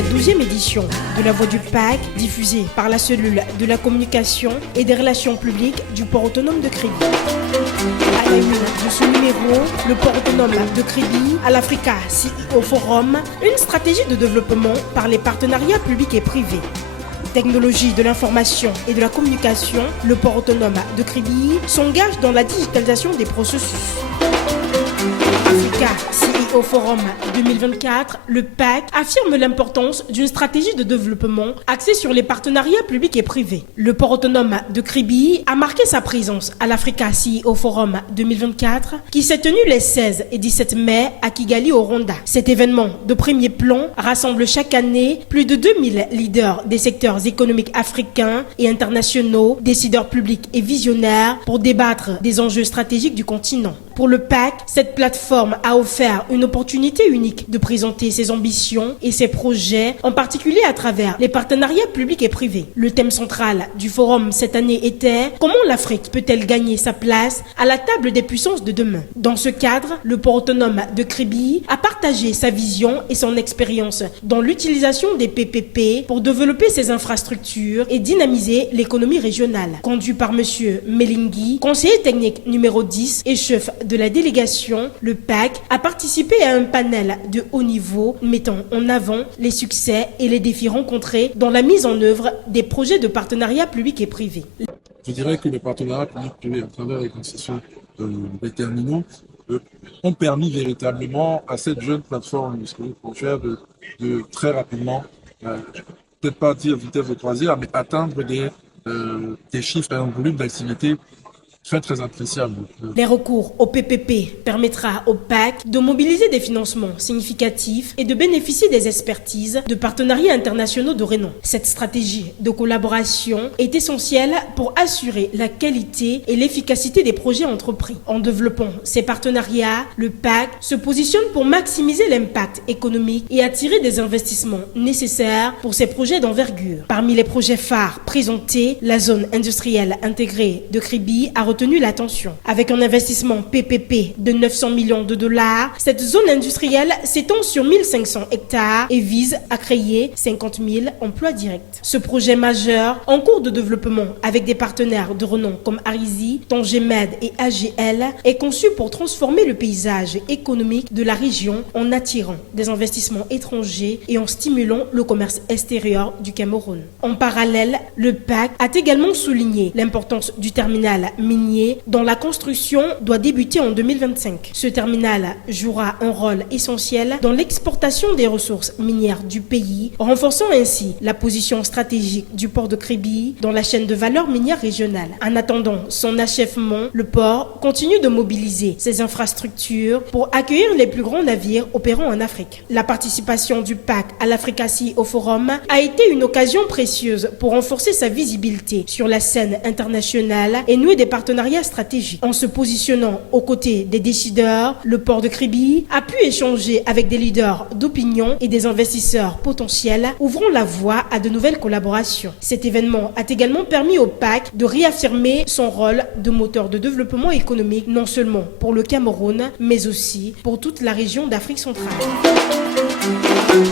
cette 12e édition de La Voix du PAC, diffusée par la cellule de la communication et des relations publiques du port autonome de Kribi. À la une de ce numéro, le port autonome de Kribi à l'Africa CEO Forum, une stratégie de développement par les partenariats publics et privés. Technologie de l'information et de la communication, le port autonome de Kribi s'engage dans la digitalisation des processus. Africa CEO Forum 2024, le PAC affirme l'importance d'une stratégie de développement axée sur les partenariats publics et privés. Le port autonome de Kribi a marqué sa présence à l'Africa CEO Forum 2024 qui s'est tenu les 16 et 17 mai à Kigali au Rwanda. Cet événement de premier plan rassemble chaque année plus de 2000 leaders des secteurs économiques africains et internationaux, décideurs publics et visionnaires pour débattre des enjeux stratégiques du continent. Pour le PAC, cette plateforme a offert une opportunité unique de présenter ses ambitions et ses projets, en particulier à travers les partenariats publics et privés. Le thème central du forum cette année était « Comment l'Afrique peut-elle gagner sa place à la table des puissances de demain ?» Dans ce cadre, le port autonome de Kribi a partagé sa vision et son expérience dans l'utilisation des PPP pour développer ses infrastructures et dynamiser l'économie régionale. Conduit par M. Melingui, conseiller technique numéro 10 et chef de la délégation, le PAC a participé à un panel de haut niveau mettant en avant les succès et les défis rencontrés dans la mise en œuvre des projets de partenariat public et privé. Je dirais que les partenariats publics-privés à travers les concessions des terminaux ont permis véritablement à cette jeune plateforme de faire de très rapidement, peut-être pas dire vitesse de croisière, mais atteindre des chiffres et un volume d'activité très appréciable. Les recours au PPP permettra au PAC de mobiliser des financements significatifs et de bénéficier des expertises de partenariats internationaux de renom. Cette stratégie de collaboration est essentielle pour assurer la qualité et l'efficacité des projets entrepris. En développant ces partenariats, le PAC se positionne pour maximiser l'impact économique et attirer des investissements nécessaires pour ces projets d'envergure. Parmi les projets phares présentés, la zone industrielle intégrée de Kribi a retenu l'attention. Avec un investissement PPP de 900 millions de dollars, cette zone industrielle s'étend sur 1500 hectares et vise à créer 50 000 emplois directs. Ce projet majeur, en cours de développement avec des partenaires de renom comme Arizi, Tangemed et AGL, est conçu pour transformer le paysage économique de la région en attirant des investissements étrangers et en stimulant le commerce extérieur du Cameroun. En parallèle, le PAC a également souligné l'importance du terminal minier dont la construction doit débuter en 2025. Ce terminal jouera un rôle essentiel dans l'exportation des ressources minières du pays, renforçant ainsi la position stratégique du port de Kribi dans la chaîne de valeur minière régionale. En attendant son achèvement, le port continue de mobiliser ses infrastructures pour accueillir les plus grands navires opérant en Afrique. La participation du PAC à l'Africa CEO Forum a été une occasion précieuse pour renforcer sa visibilité sur la scène internationale et nouer des partenariats stratégiques. En se positionnant aux côtés des décideurs, le port de Kribi a pu échanger avec des leaders d'opinion et des investisseurs potentiels, ouvrant la voie à de nouvelles collaborations. Cet événement a également permis au PAC de réaffirmer son rôle de moteur de développement économique, non seulement pour le Cameroun, mais aussi pour toute la région d'Afrique centrale.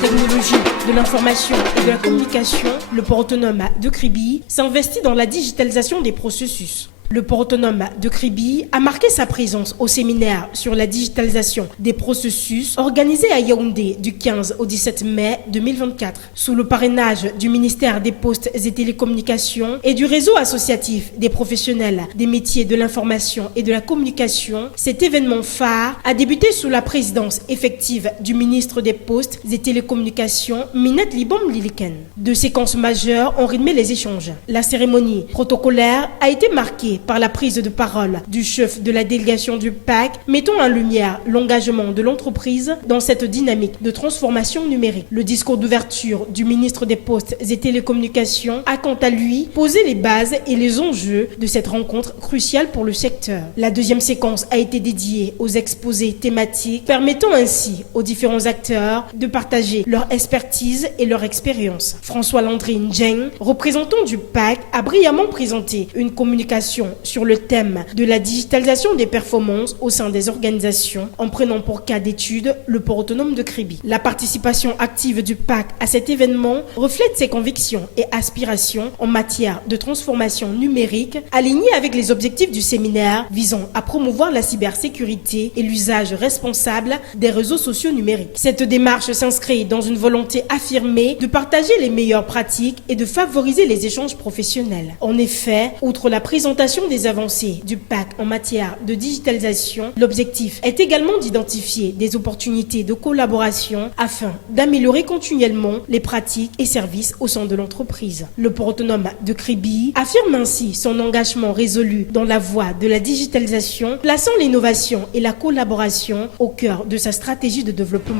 Technologie de l'information et de la communication, le port autonome de Kribi s'investit dans la digitalisation des processus. Le port autonome de Kribi a marqué sa présence au séminaire sur la digitalisation des processus organisé à Yaoundé du 15 au 17 mai 2024. Sous le parrainage du ministère des Postes et Télécommunications et du réseau associatif des professionnels des métiers de l'information et de la communication, cet événement phare a débuté sous la présidence effective du ministre des Postes et Télécommunications, Minette Libom Liliken. Deux séquences majeures ont rythmé les échanges. La cérémonie protocolaire a été marquée par la prise de parole du chef de la délégation du PAC, mettant en lumière l'engagement de l'entreprise dans cette dynamique de transformation numérique. Le discours d'ouverture du ministre des Postes et Télécommunications a quant à lui posé les bases et les enjeux de cette rencontre cruciale pour le secteur. La deuxième séquence a été dédiée aux exposés thématiques, permettant ainsi aux différents acteurs de partager leur expertise et leur expérience. François Landry Njeng, représentant du PAC, a brillamment présenté une communication sur le thème de la digitalisation des performances au sein des organisations en prenant pour cas d'étude le port autonome de Kribi. La participation active du PAC à cet événement reflète ses convictions et aspirations en matière de transformation numérique, alignées avec les objectifs du séminaire visant à promouvoir la cybersécurité et l'usage responsable des réseaux sociaux numériques. Cette démarche s'inscrit dans une volonté affirmée de partager les meilleures pratiques et de favoriser les échanges professionnels. En effet, outre la présentation des avancées du PAC en matière de digitalisation, l'objectif est également d'identifier des opportunités de collaboration afin d'améliorer continuellement les pratiques et services au sein de l'entreprise. Le port autonome de Kribi affirme ainsi son engagement résolu dans la voie de la digitalisation, plaçant l'innovation et la collaboration au cœur de sa stratégie de développement.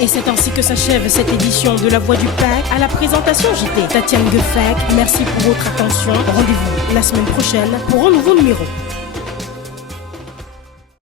Et c'est ainsi que s'achève cette édition de La Voix du PAC. À la présentation, j'étais Tatiane Gefek. Merci pour votre attention. Rendez-vous la semaine prochaine pour un nouveau numéro.